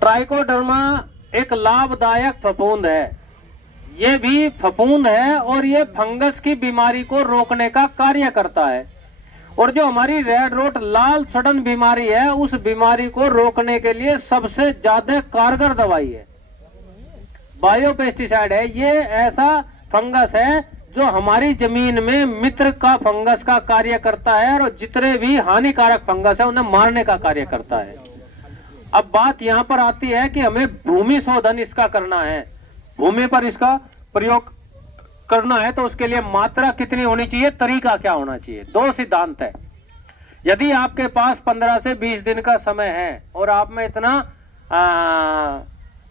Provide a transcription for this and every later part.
Trichoderma एक लाभदायक फफूंद है, ये भी फफूंद है और ये फंगस की बीमारी को रोकने का कार्य करता है। और जो हमारी रेड रोट लाल सड़न बीमारी है, उस बीमारी को रोकने के लिए सबसे ज्यादा कारगर दवाई है, बायोपेस्टिसाइड है। ये ऐसा फंगस है जो हमारी जमीन में मित्र का फंगस का कार्य करता है और जितने भी हानिकारक फंगस है उन्हें मारने का कार्य करता है। अब बात यहाँ पर आती है कि हमें भूमि शोधन इसका करना है, भूमि पर इसका प्रयोग करना है, तो उसके लिए मात्रा कितनी होनी चाहिए, तरीका क्या होना चाहिए। दो सिद्धांत है। यदि आपके पास 15 से 20 दिन का समय है और आप में इतना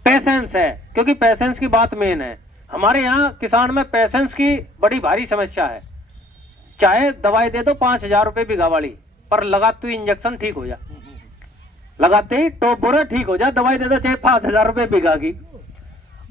पेशेंस है, क्योंकि पेशेंस की बात मेन है। हमारे यहाँ किसान में पेशेंस की बड़ी भारी समस्या है। चाहे दवाई दे दो 5,000 रुपए बीघा वाली, पर लगाते ही इंजेक्शन ठीक हो जा, लगाते ही टोप बोरा ठीक हो जा, दवाई दे दो चाहे 5,000 रुपए बीघा की।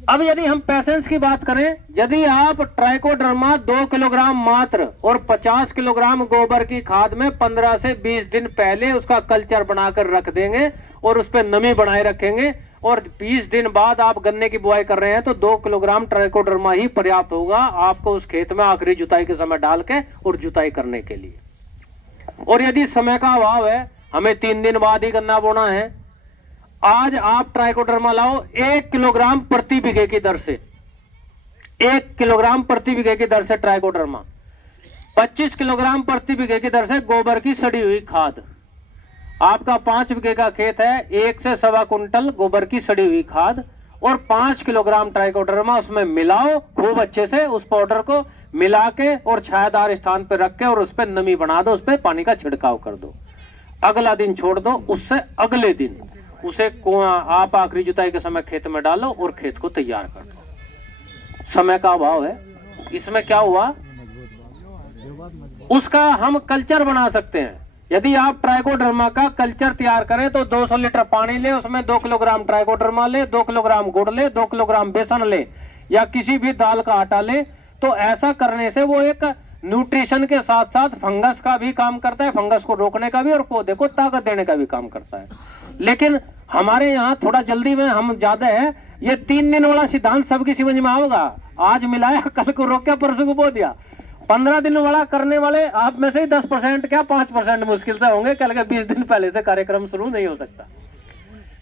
अब यदि हम पेशेंस की बात करें, यदि आप ट्राइकोडर्मा 2 किलोग्राम मात्र और 50 किलोग्राम गोबर की खाद में 15 से 20 दिन पहले उसका कल्चर बनाकर रख देंगे और उस पर नमी बनाए रखेंगे और 20 दिन बाद आप गन्ने की बुआई कर रहे हैं, तो 2 किलोग्राम ट्राइकोडर्मा ही पर्याप्त होगा आपको उस खेत में आखिरी जुताई के समय डाल के और जुताई करने के लिए। और यदि समय का अभाव है, हमें 3 दिन बाद ही गन्ना बोना है, आज आप ट्राइकोडर्मा लाओ 1 किलोग्राम प्रति बीघे की दर से, 1 किलोग्राम प्रति बीघे की दर से ट्राइकोडर्मा, 25 किलोग्राम प्रति बीघे की दर से गोबर की सड़ी हुई खाद। आपका 5 बीघे का खेत है, 1 से 1.25 कुंटल गोबर की सड़ी हुई खाद और 5 किलोग्राम ट्राइकोडर्मा उसमें मिलाओ खूब अच्छे से, उस पाउडर को मिला के और छायादार स्थान पर रख के और उस पर नमी बना दो, उस पर पानी का छिड़काव कर दो। अगला दिन छोड़ दो, उससे अगले दिन उसे आप आखिरी जुताई के समय खेत में डालो और खेत को तैयार कर दो। समय का अभाव है, इसमें क्या हुआ, उसका हम कल्चर बना सकते हैं। यदि आप ट्राइकोडर्मा का कल्चर तैयार करें तो 200 लीटर पानी ले, उसमें 2 किलोग्राम ट्राइकोडर्मा ले, 2 किलोग्राम गुड़ ले, 2 किलोग्राम बेसन ले या किसी भी दाल का आटा ले। तो ऐसा करने से वो एक न्यूट्रिशन के साथ साथ फंगस का भी काम करता है, फंगस को रोकने का भी और पौधे को ताकत देने का भी काम करता है। लेकिन हमारे यहाँ थोड़ा जल्दी में हम ज्यादा है, ये 3 दिन वाला सिद्धांत सबकी समझ में आएगा। आज मिलाया, कल को रोक के परसों को बो दिया। 15 दिन वाला करने वाले आप में से 10% क्या 5% मुश्किल से होंगे, कल के 20 दिन पहले से कार्यक्रम शुरू नहीं हो सकता।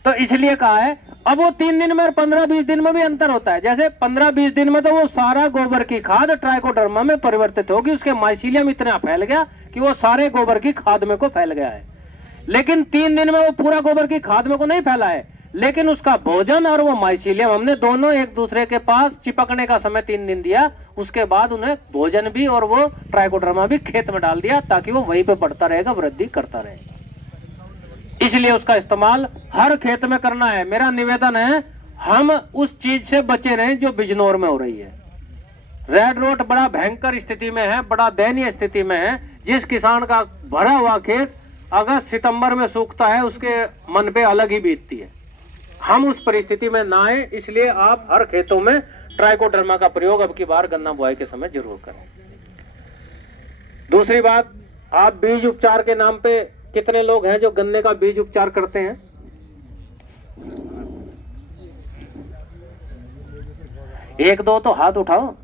तो इसलिए कहा है, अब वो 3 दिन में और 15-20 दिन में भी अंतर होता है। जैसे 15-20 दिन में तो वो सारा गोबर की खाद ट्राइकोडर्मा में परिवर्तित होगी, उसके माइसीलियम इतना फैल गया कि वो सारे गोबर की खाद में को फैल गया है। लेकिन 3 दिन में वो पूरा गोबर की खाद में को नहीं फैला है, लेकिन उसका भोजन और वो माइसीलियम हमने दोनों एक दूसरे के पास चिपकने का समय 3 दिन दिया। उसके बाद उन्हें भोजन भी और वो ट्राइकोडर्मा भी खेत में डाल दिया ताकि वो वहीं पे बढ़ता रहेगा, वृद्धि करता रहेगा। इसलिए उसका इस्तेमाल हर खेत में करना है। मेरा निवेदन है, हम उस चीज से बचे रहें जो बिजनौर में हो रही है। रेड रोट बड़ा भयंकर स्थिति में है, बड़ा दयनीय स्थिति में है। जिस किसान का भरा हुआ खेत अगस्त सितंबर में सूखता है, उसके मन पे अलग ही बीतती है। हम उस परिस्थिति में ना आए, इसलिए आप हर खेतों में ट्राइकोडर्मा का प्रयोग अब की बार गन्ना बुआई के समय जरूर करें। दूसरी बात, आप बीज उपचार के नाम पे कितने लोग हैं जो गन्ने का बीज उपचार करते हैं? एक दो तो हाथ उठाओ।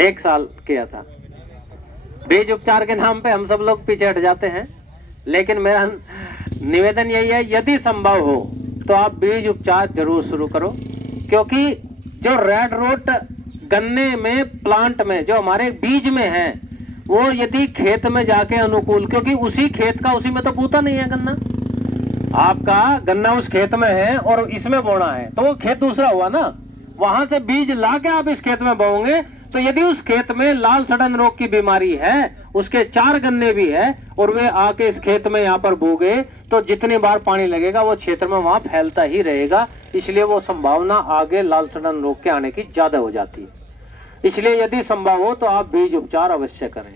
एक साल किया था। बीज उपचार के नाम पे हम सब लोग पीछे हट जाते हैं, लेकिन मेरा निवेदन यही है, यदि संभव हो तो आप बीज उपचार जरूर शुरू करो। क्योंकि जो रेड रोट गन्ने में प्लांट में जो हमारे बीज में है, वो यदि खेत में जाके अनुकूल, क्योंकि उसी खेत का उसी में तो बूता नहीं है गन्ना, आपका गन्ना उस खेत में है और इसमें बोना है, तो वो खेत दूसरा हुआ ना। वहां से बीज ला के आप इस खेत में बोओगे, तो यदि उस खेत में लाल सड़न रोग की बीमारी है, उसके 4 गन्ने भी है और वे आके इस खेत में यहाँ पर बो गए, तो जितनी बार पानी लगेगा वो क्षेत्र में वहां फैलता ही रहेगा। इसलिए वो संभावना आगे लाल सड़न रोग के आने की ज्यादा हो जाती है। इसलिए यदि संभव हो तो आप बीज उपचार अवश्य करें।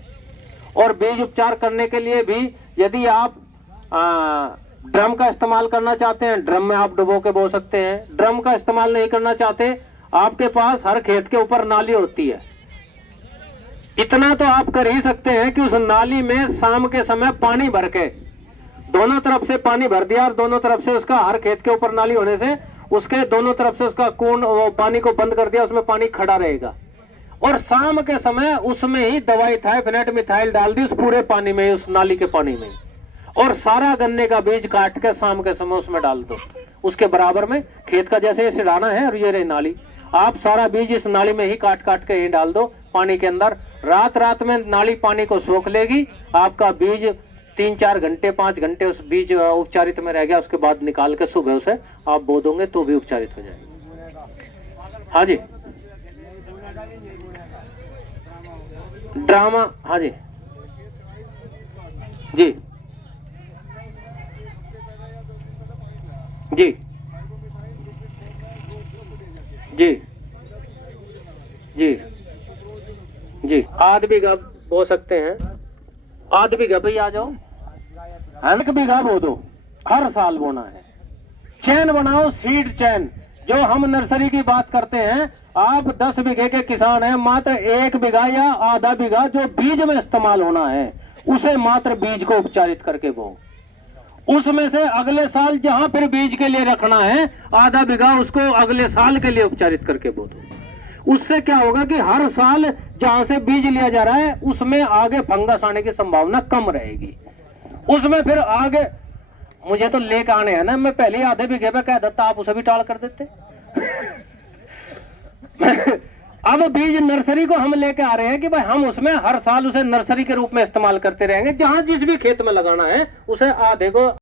और बीज उपचार करने के लिए भी यदि आप ड्रम का इस्तेमाल करना चाहते हैं, ड्रम में आप डुबो के बो सकते हैं। ड्रम का इस्तेमाल नहीं करना चाहते, आपके पास हर खेत के ऊपर नाली होती है, इतना तो आप कर ही सकते हैं कि उस नाली में शाम के समय पानी भर के दोनों तरफ से पानी भर दिया और दोनों तरफ से उसका, हर खेत के ऊपर नाली होने से उसके दोनों तरफ से उसका वो पानी को बंद कर दिया, उसमें पानी खड़ा रहेगा। और शाम के समय उसमें ही दवाई थाइफेनेट मिथाइल डाल दी उस पूरे पानी में, उस नाली के पानी में, और सारा गन्ने का बीज काट के शाम के समय उसमें डाल दो। उसके बराबर में खेत का जैसे सिराना है और ये रही नाली, आप सारा बीज इस नाली में ही काट काट के ही डाल दो पानी के अंदर। रात रात में नाली पानी को सोख लेगी, आपका बीज 3-4 घंटे 5 घंटे उस बीज उपचारित में रह गया, उसके बाद निकाल के सुबह उसे आप बो दोगे तो भी उपचारित हो जाएगा। हाँ जी, ड्रामा, हाँ जी जी जी जी जी जी। आध बीघा बो सकते हैं, आध बीघा भाई आ जाओ, 1 बीघा बो दो, हर साल बोना है। चैन बनाओ, सीड चैन, जो हम नर्सरी की बात करते हैं, आप 10 बीघे के किसान हैं, मात्र 1 बीघा या आधा बीघा जो बीज में इस्तेमाल होना है उसे मात्र बीज को उपचारित करके बो। उसमें से अगले साल जहां फिर बीज के लिए रखना है आधा बीघा, उसको अगले साल के लिए उपचारित करके बो दो। उससे क्या होगा कि हर साल जहां से बीज लिया जा रहा है उसमें आगे फंगस आने की संभावना कम रहेगी। उसमें फिर आगे मुझे तो लेकर आने है ना, मैं पहले आधे बीघे पे कह देता, आप उसे भी टाल कर देते। अब बीज नर्सरी को हम लेके आ रहे हैं कि भाई हम उसमें हर साल उसे नर्सरी के रूप में इस्तेमाल करते रहेंगे। जहां जिस भी खेत में लगाना है उसे आधे को